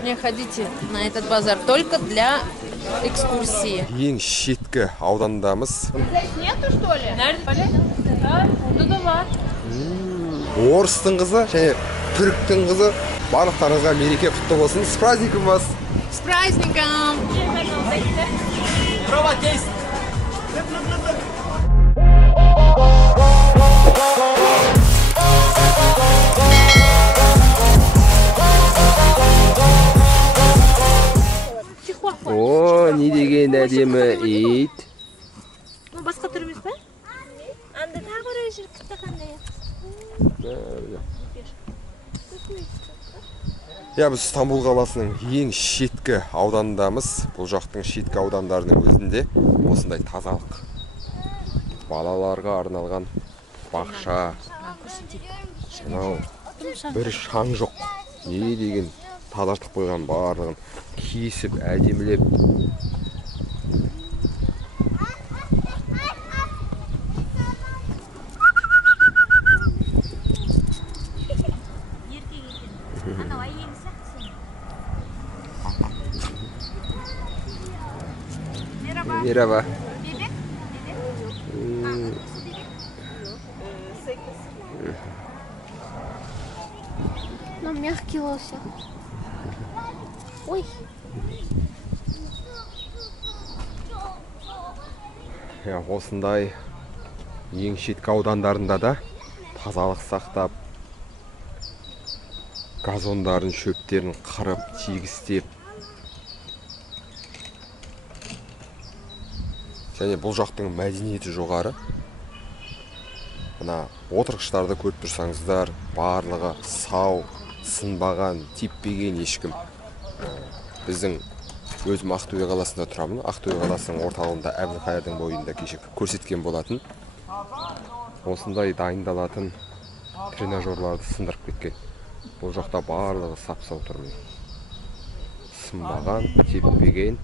Не ходите на этот базар только для экскурсии. Ең шеткі аудандамыз. Здесь нету, что ли? Да, burada var. Орыстың қызы және түріктің қызы. Барлықтарыңызға мереке құтты болсын. С праздником вас! С праздником! О, не деген әдемі ит. Ну, басқа түр емес пе? Анда тағы бір жеркітті қандай? Біз Стамбул қаласының ең шеткі аудандамыз. Бұл жақтың шеткі аудандарының өзінде осындай тазалық. Балаларға арналған бақша. Мынау бір шаң жоқ. Не деген тазартып қойған барлығын кесіп, әдемілеп. Merhaba. Ну, мягкий лосик. Ой. Осындай ең шеткі аудандарында да тазалық сақтап, газондарын, шөптерін қырып, тегістеп. Және бұл жақтың мәдениеті жоғары. Мына отырғыштарды көріп тұрсаңыздар, барлығы сау, сынбаған, теппеген ешкім. Біздің өзім Ақтөбе қаласында тұрамын. Ақтөбе қаласының орталығында Әбілқайырдың бойында кеше көрсеткен болатын. Осындай дайындалатын тренажерларды сындырып кеткен. Бұл жақта барлығы сап-сау тұр. Сынбаған, теппеген.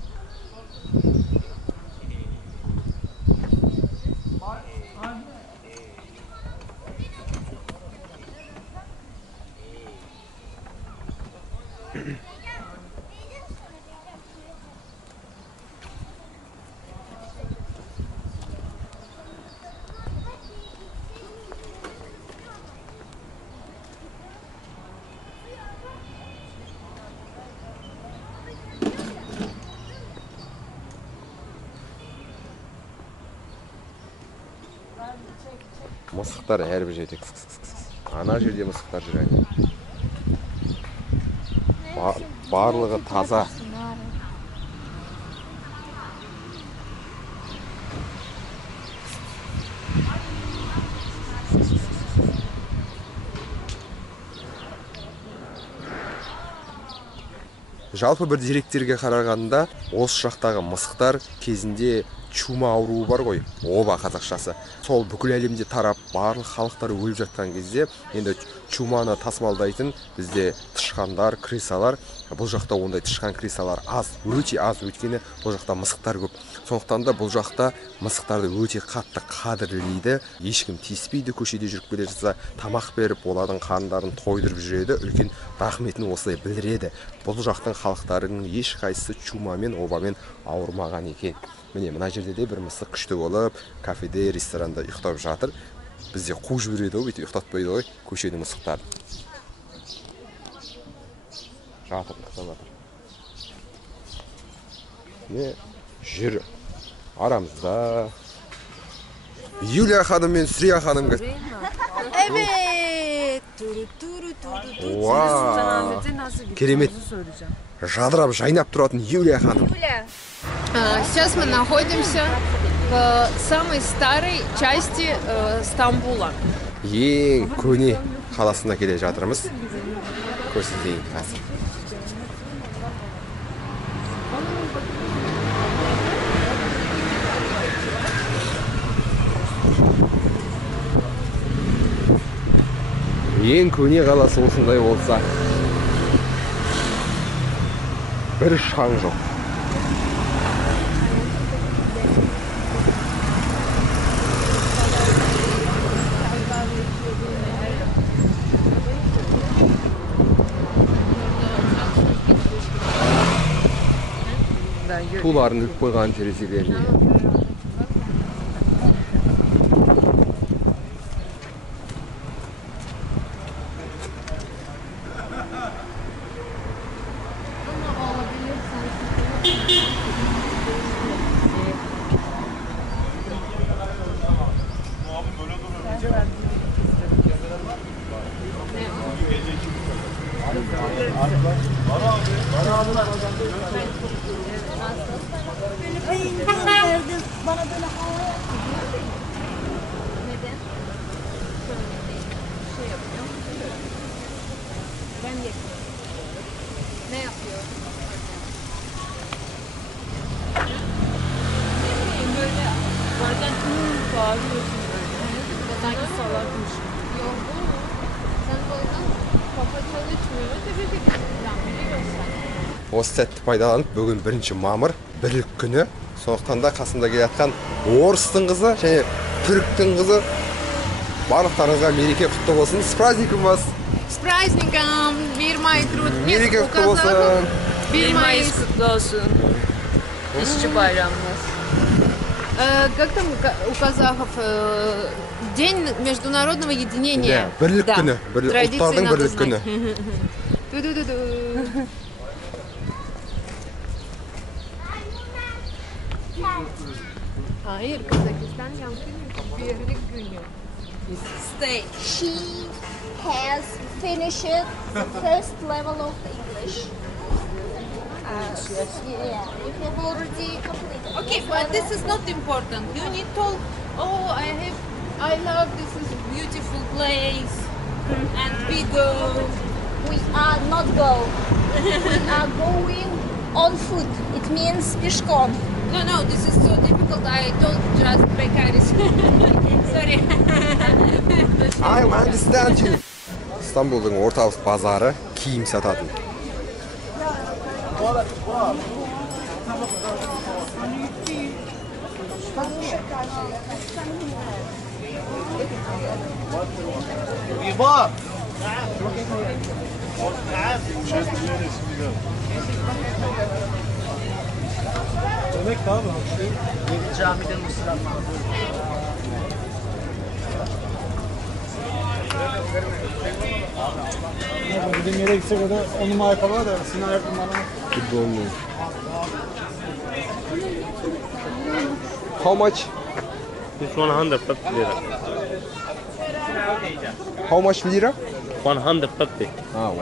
Мысықтар әрбір жерде. Ана жерде мысықтар жүр. Барлығы таза. Жалпы бір деректерге қарағанда, осы жақтағы мысықтар кезінде чума ауруы бар ғой, оба қазақшасы. Сол бүкіл әлемде тарап, барлық халықтар өліп жатқан кезде, енді чуманы тасымалдайтын бізде тышқандар, крысалар, бұл жақта ондай тышқан, крысалар аз, өте аз, өйткені бұл жақта мысықтар көп. Сондықтан да бұл жақта мысықтарды өте қатты қадірлейді, ешкім тиіспейді, көшеде жүріп келе жатса, тамақ беріп, олардың қарындарын тойдырып жүреді, үлкен рахметін осылай білдіреді. Бұл жақтың халықтарының ешқайсысы чумамен, обамен ауырмаған екен. Міне, мына жерде де бір мысық күшті болып, кафеде, ресторанда ұйықтап жатыр. Бізде қуып жібереді ғой, бүйтіп ұйықтатпайды ғой, көшенің мысықтары. Жатыр, ұйықтап жатыр. Не, жүр арамызда. Юлия ханым мен Сүрия ханым келді. Evet. Вау! Керемет. Жадырап, жайнап тұратын Юлия ханым. Сейчас мы находимся в самой старой части Стамбула. Ең көне қаласына келе жатырмыз. Көрсетейін қазір. Ең көне қаласы осындай болса, бір шаң жоқ. Тууларын іліп қойған терезелеріне. Bana böyle hava yapıyor. Neden? Şey yapıyor. Ben yapıyorum. Ne yapıyor? Ne bileyim böyle bazen bağırıyorsun böyle. Sanki salakmış. Yok bu. Sen oradan kafa çalışmıyor. Tabii ki biliyorsun. Осы сәтті пайдаланып, бүгін 1 мамыр бірлік күні. Сондықтан да қасымда келе жатқан орыстың қызы және түріктің қызы барлықтарыңызға мереке құтты болсын. С праздником вас! С праздником! 1 мая труд. Мереке құтты болсын! 1 Mayıs kutlu olsun. İşçi bayramımız. Как там у казахов? День международного единения. Бірлік күні. Ұлттардың бірлік күні. Hayır, Kazakistan yankılıyor. Birlik günü. Stay. She has finished the first level of English. Yeah, you have already completed. Okay, but this is not important. You need to. Oh, I love this is beautiful place, and we go. We are not go. We are going on foot. It means pешком. No, this is so difficult. I told just Bekaris. Sorry. I understand you. İstanbul'un орталық базары киім сататын. Camiden Müslüman. Bizim yere gitsek o da 10 numara ayakkabı da Sinan ayakkabı bana. How much? This 150 lira. How much lira? 150. Ha,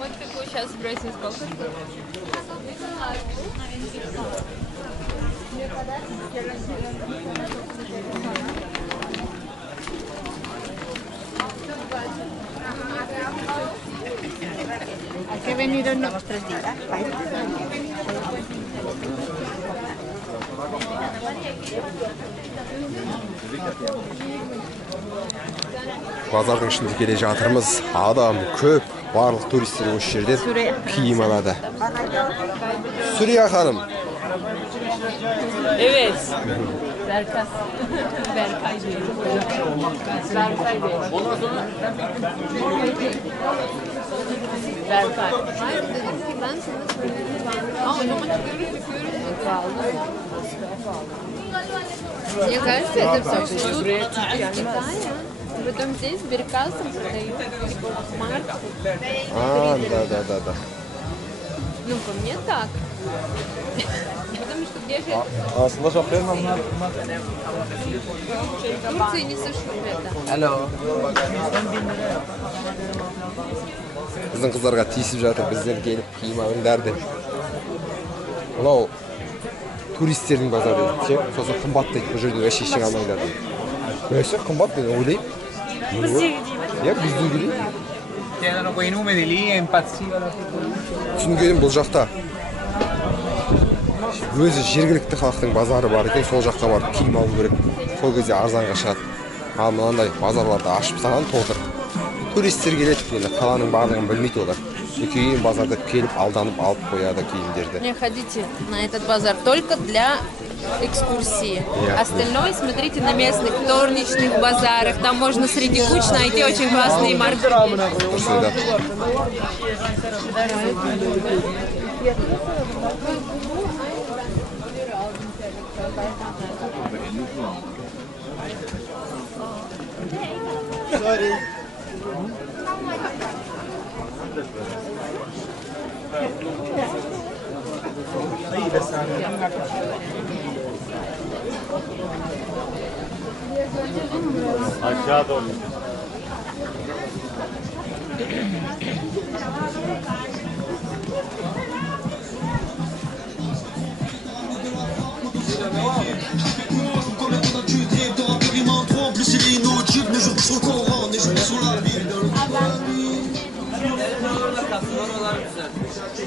Вот такой сейчас сбросим сколько? Que he venido en los 3 días. Базардың ішінде келе жатырмыз. Адам көп, барлық туристер осы жерден киім алады. Сүрия ханым. Evet. Berkay. Berkay diyor. Berkay diyor. Berkay. Hayır dedim ki ben sana söyledim. Aa o zaman görürüz. Мне кажется, это все, что тут из Китая. Потом здесь Беркасом продают марку. А, да. Ну, по мне так. Потому что где же Aslında şoförün onlar. в Турции не слышу это. Біздің қыздарға тиісіп жатыр, бізден келіп киім алыңдар деп. Мынау туристердің базары дейді, ше. Сосын қымбат дейді, бұл жерде вообще ештеңе алмаңдар дейді. Өйсе қымбат мен ойлаймын. Иә, бізде келейік. Chiedono quei numeri lì e impazziva la Түсінгенім бұл жақта өзі жергілікті халықтың базары бар екен, сол жаққа барып киім алу керек. Сол кезде арзанға шығады. Ал мынандай базарларды ашып тастаған толтыр. Туристер келеді, енді қаланың барлығын білмейді олар. Кейін базарда келіп алданып алып қояды киімдерді. Не ходите на этот базар только для экскурсии. Остальное смотрите на местных вторничных базарах. Там можно среди куч найти очень классные марки. Aşağı doğru.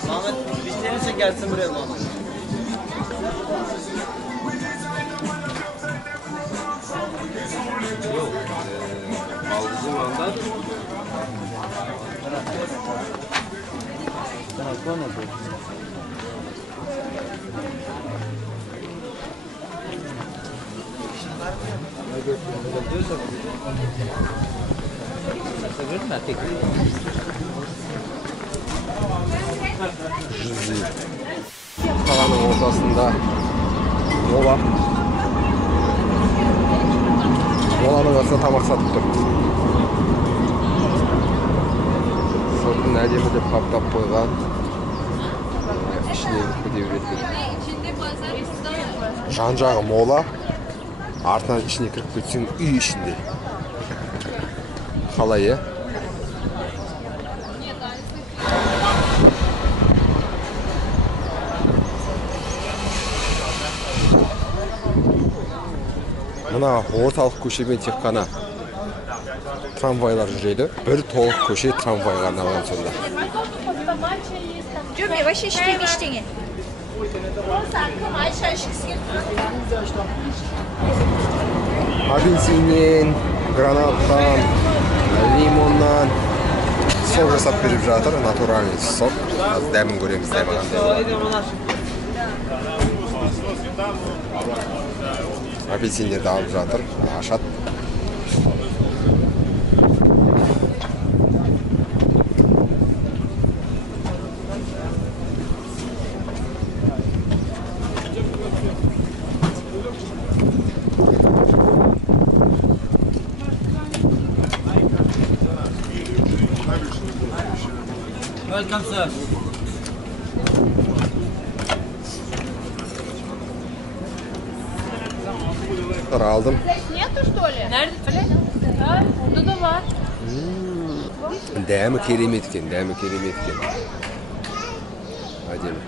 Ahmet bitirirse gelsin buraya Mahmut. Қаланың ортасында мола. Моланың астында тамақ сатып тұр. Сыртын әдемі деп қаптап қойған. Ішіне кіре береді. Жан-жағы мола. Артынан ішіне кіріп кетсең үй ішінде. Қалай, е? Мына орталық көшемен тек қана трамвайлар жүреді. Бір толық көше трамвайға арналған сонда. Cümle başı işte iştini. Апельсиннен, гранаттан, лимоннан сок жасап беріп жатыр, натуральный сок. Дәмін көреміз, дәмі қандай болады. Апельсиндерді алып жатыр, ашат. Welcome sir. Aldım. Нету, что ли? Да, orada da var. Dәмі керемет екен, дәмі керемет екен. Әдемі.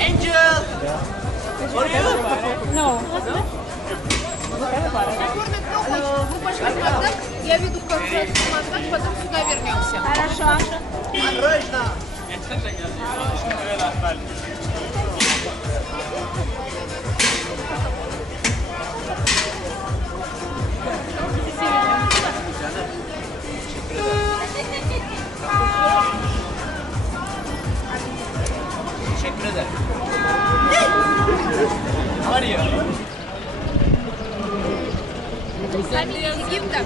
Angel! Мы пошли в Макдак, я веду в Макдак, потом сюда вернемся. Хорошо. Teşekkür ederim. How are you? Сами из Египта?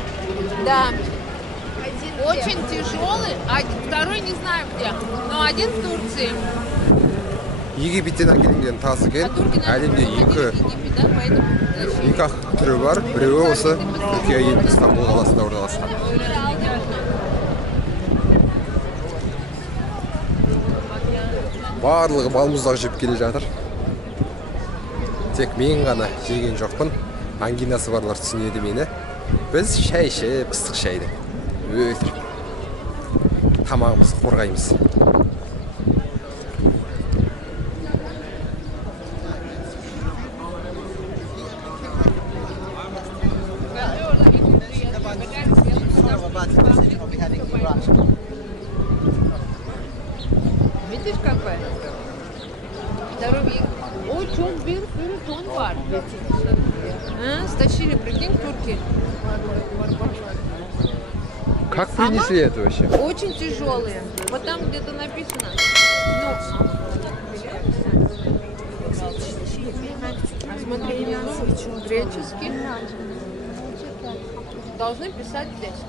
Да. Очень тяжелый, а второй не знаю где, но один в Турции. Египеттен әкелінген тас екен. Әлемде Египет, да, поэтому екі ақ түрі бар. Біреуі осы Түркия елінің Стамбул қаласында орналасқан. Барлығы балмұздақ жеп келе жатыр. Тек мен ғана жеген жоқпын. Ангинасы барлар түсінеді мені. Біз шай ішіп, ыстық шайды өтіп тамағымызды қорғаймыз. Видишь, какой? Здоровье. Ой, çok bir sürü ton var. Стащили, прикинь, турки. Как принесли это вообще? Очень тяжелые. Вот там где-то написано. Смотри, греческий. Должны писать здесь.